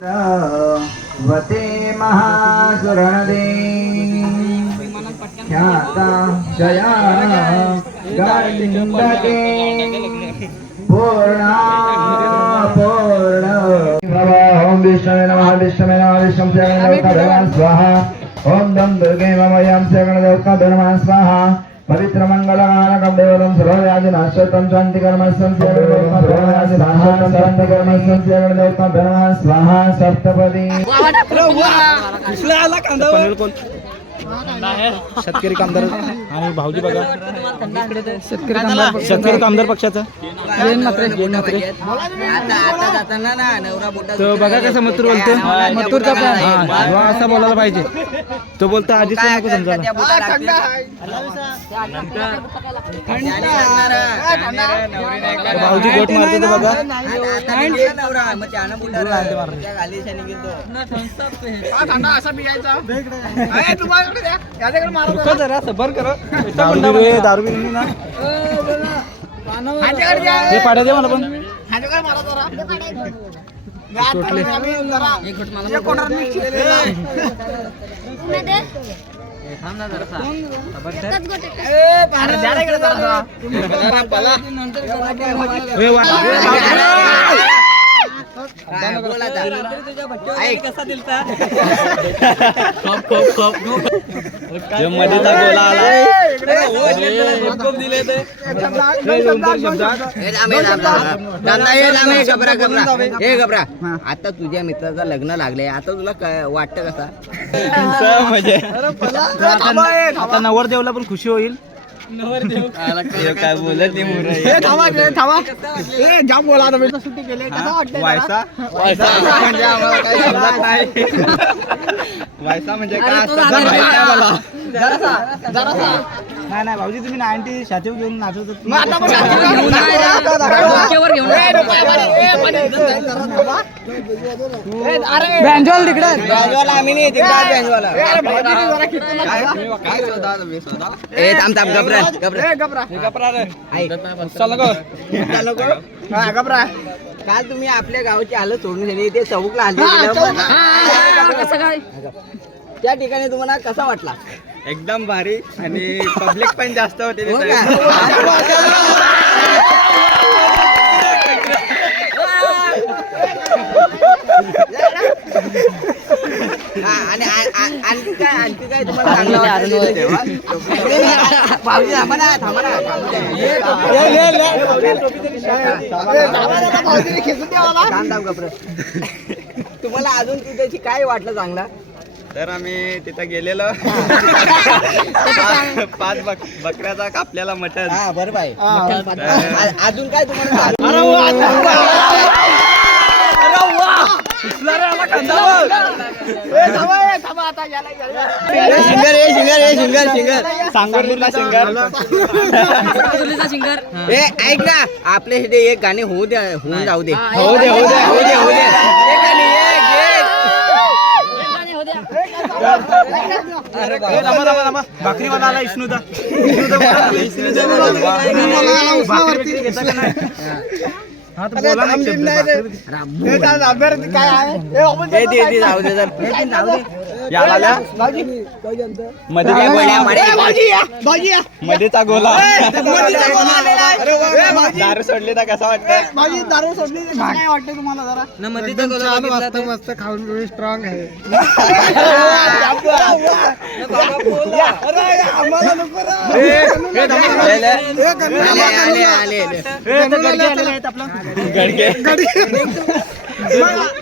वते महासुरणदे ख्याता जया गांडके पूर्णा पूर्ण ओम विष्णवे नमः विष्णवे नमः विष्णु भगवान स्वाहा ओम दम दुर्गे मम यम देवता धर्मा स्वाहा पवित्र मंगलकारकं देवतं सर्वव्याधिनाशतं शान्तिकर्मस्तं सर्वव्याधिनाशतं शान्तिकर्मस्तं देवता धर्मा स्वाहा सप्तपदी शेतकरी कामदार आणि भाऊजी बघा शेतकरी कामदार पक्षाचा तो बघा कसं मथुर बोलतो मथुरचा असा बोलायला पाहिजे तो बोलतो आधीच नको समजायला भाऊजी गोट मारते ते बघा दारू बिरू ना हे पाड्या दे मला पण कसा दिलता मध्येचा गोला आला आता तुझ्या मित्राचं लग्न लागलंय आता तुला वाटतं कसा म्हणजे आता नवरदेवला पण खुशी होईल काय बोलत जाम बोला सुट्टी केली वायसा म्हणजे आम्हाला काही समजत नाही वायसा म्हणजे काय असतं नाही नाही भाऊजी तुम्ही 90 शातीव घेऊन नाचत बँजोल तिकडे आम्ही नाही काल तुम्ही आपल्या गावाची हालत सोडून दिली ते चौकला आले त्या ठिकाणी तुम्हाला कसा वाटला एकदम भारी आणि पब्लिक पण जास्त होते आणि आणखी काय तुम्हाला तुम्हाला अजून तिथे काय वाटलं चांगला तर आम्ही तिथं गेलेलो 5 बकऱ्याचा कापलेला मटण बरोबर आहे अजून काय तुम्हाला ऐक ना आपल्या इथे एक गाणे होऊन जाऊ दे भाकरीवाला आला इष्णूदा मध्येचा गोला दारू सोडली तर कसा वाटतं दारू सोडली काय वाटतं तुम्हाला जरा मध्येचा गोला मस्त खाऊन स्ट्रॉंग आहे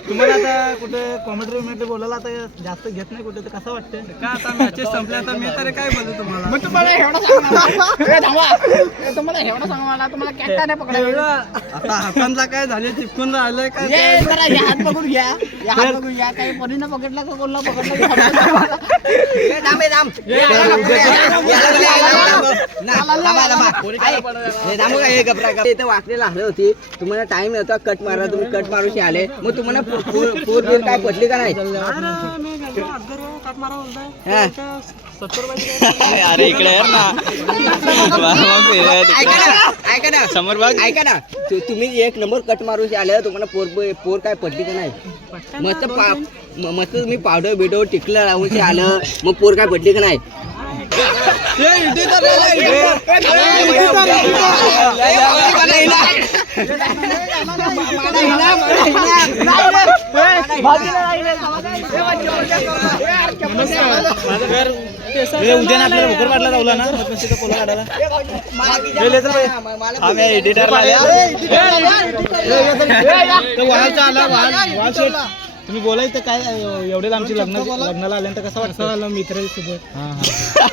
तुम्हाला आता कुठे कॉमेडी बोलायला आता जास्त घेत नाही कुठे तर कसं वाटतं का आता मॅचेस संपल्या तर मी तरी काय बोलू तुम्हाला मग तुम्हाला एवढं सांगा मला तुम्हाला कॅच नाही पकडायला आता हातांचा काय झाले चिपकून राहिलंय काय हात बघून घ्या काही परीनं पकडला का कोणला वाकलेला आलं होती तुम्हाला टाइम होता कट मारा तुम्ही कट मारूशी आले मग तुम्हाला काय पटली का नाही हा. 70 रुपये अरे इकडे यार ना ऐका ना समोर बघ. ऐका ना तुम्ही एक नंबर कट मारून आले तुम्हाला पोर काय पडली का नाही मस्त तुम्ही पावडर बिडो टिकलं लावून आलं मग पोर काय पडली का नाही उद्या आपल्याला भुकर पाडला जाऊला ना पोला काढायला तुम्ही बोलायचं काय एवढे आमची लग्नाला आल्यानंतर कसं वाटतं आलं मित्रासोबत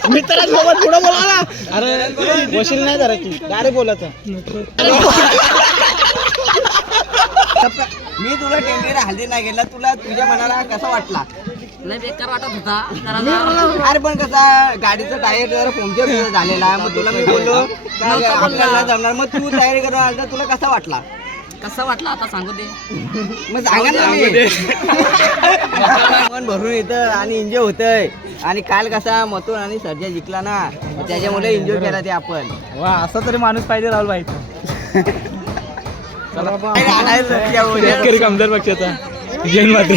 मित्रासोबत पुढे बोला ना अरे वशील नाही जरा की डायरेक्ट बोलायचं मी तुला टेंडर हल्दी नाही गेला तुला तुझ्या मनाला कसा वाटला लय बेकार वाटत होता अरे पण कसा गाडीचा टायर जरा पंक्चर झालेला मग तुला मी बोललो आपल्याला जमणार मग तू तयारी करून आला तुला कसा वाटला कसं वाटलं आता सांगू दे मग सांगा ना मन भरून येतं आणि एन्जॉय होतंय आणि काल कसा मथुर आणि सर्जा जिंकला ना त्याच्यामुळे एन्जॉय केला ते आपण वा असा तरी माणूस पाहिजे राहुल भाई शेतकरी कामदार पक्षाचा जैन मात्र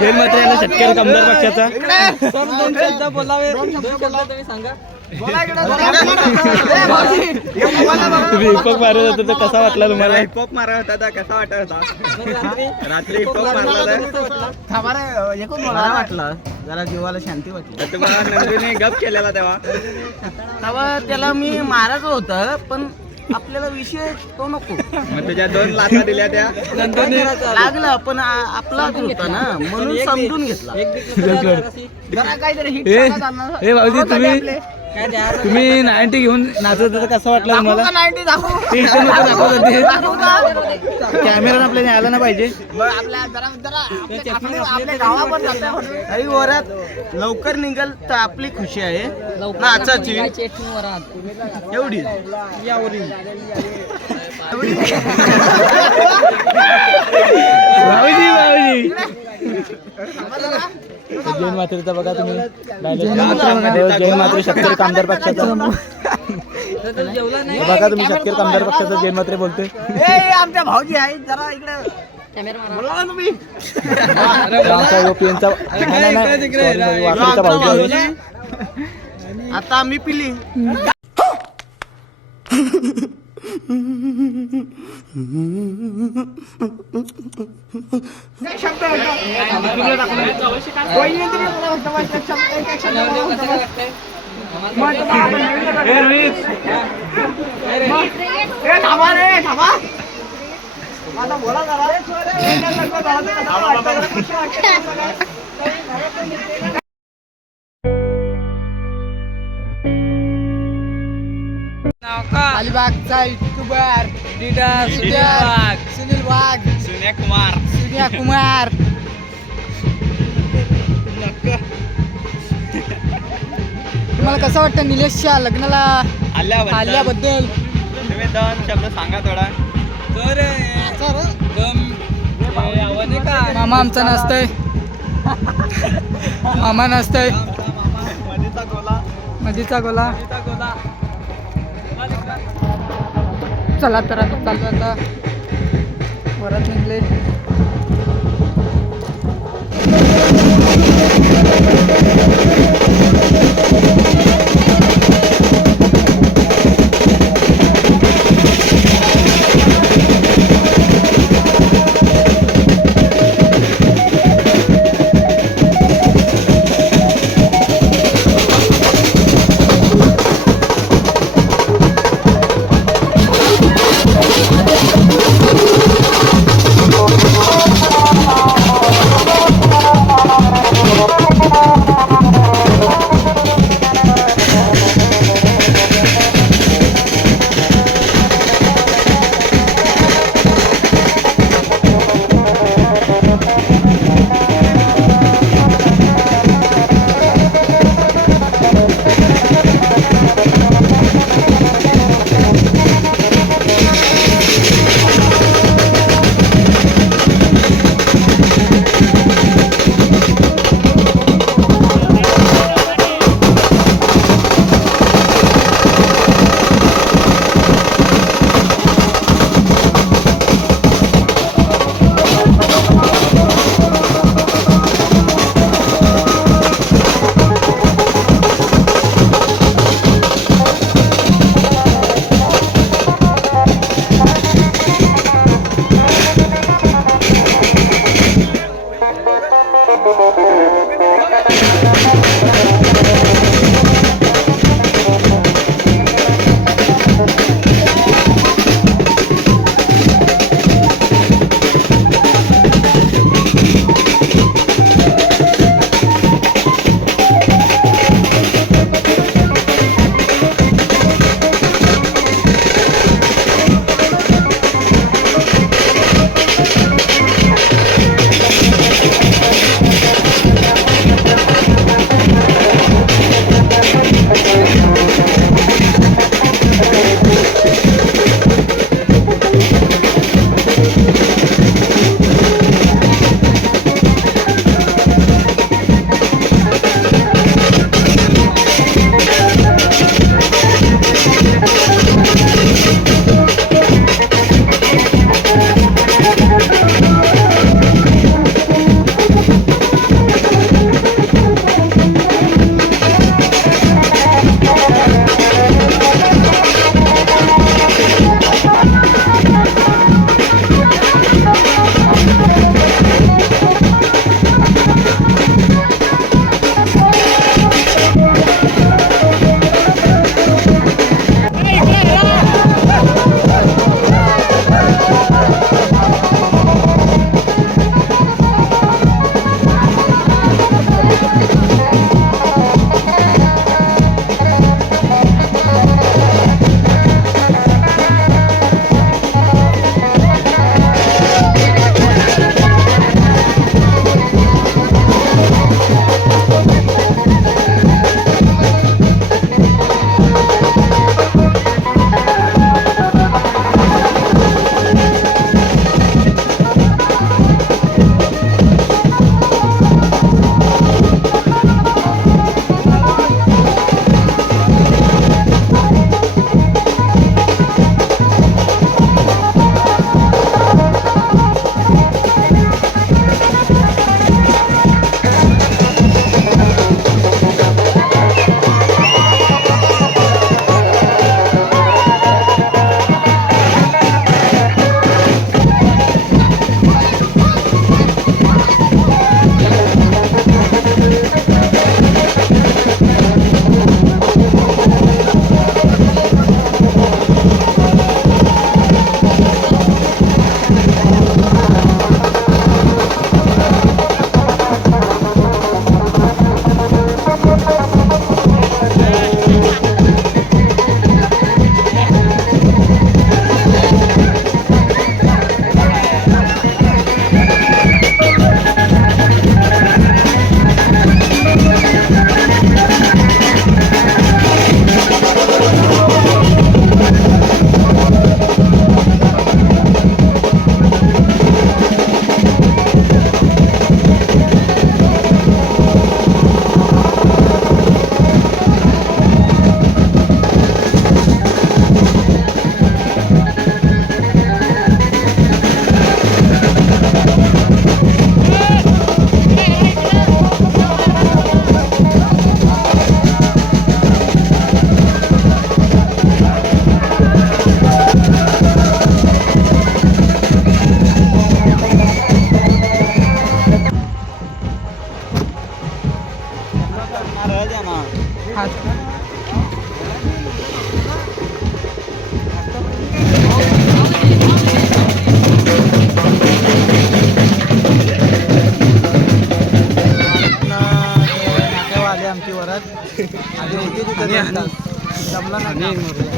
जैन मात्र याला शेतकरी कामदार पक्षाचा तुम्ही हिपॉक मारत होता तर कसा वाटला तुम्हाला हिपॉप मारा होता तर कसा वाटत होता रात्री हिपॉप मारला वाटलं जरा जीवाला शांती वाटली तुम्हाला नंदूने गप केलेला तेव्हा त्याला मी मारायचं होतं पण आपल्याला विषय तो नको मग तुझ्या 2 लाथा दिल्या त्या लागला पण आपलाच होता ना म्हणून समजून घेतला जरा काहीतरी हिट हे भाऊजी तुम्ही 90 घेऊन नाचत होता कसं वाटलं तुम्हाला कॅमेरा आपल्याला आला ना पाहिजे काही वरात लवकर निघल तर आपली खुशी आहे नाचाची एवढी भाऊजी जैन मात्रेचा बघा तुम्ही जैन मात्रे शेतकरी कामदार पक्षाचा बघा तुम्ही शेतकरी कामदार पक्षाचा जैन मात्रे बोलतोय आमच्या भाऊजी आहे जरा इकडे बोला ना तुम्ही भाऊजी आहे आता आम्ही पिली अलिबागचा युट्यूबर सुनील वाघ सुनिया कुमार तुम्हाला कसं वाटतं निलेशच्या लग्नाला आल्याबद्दल तुम्ही 2 शब्द सांगा थोडा मामा आमचा नसतंय मामा नसतंय मधीचा गोला चला तर आता चालू आता परत निघले आणि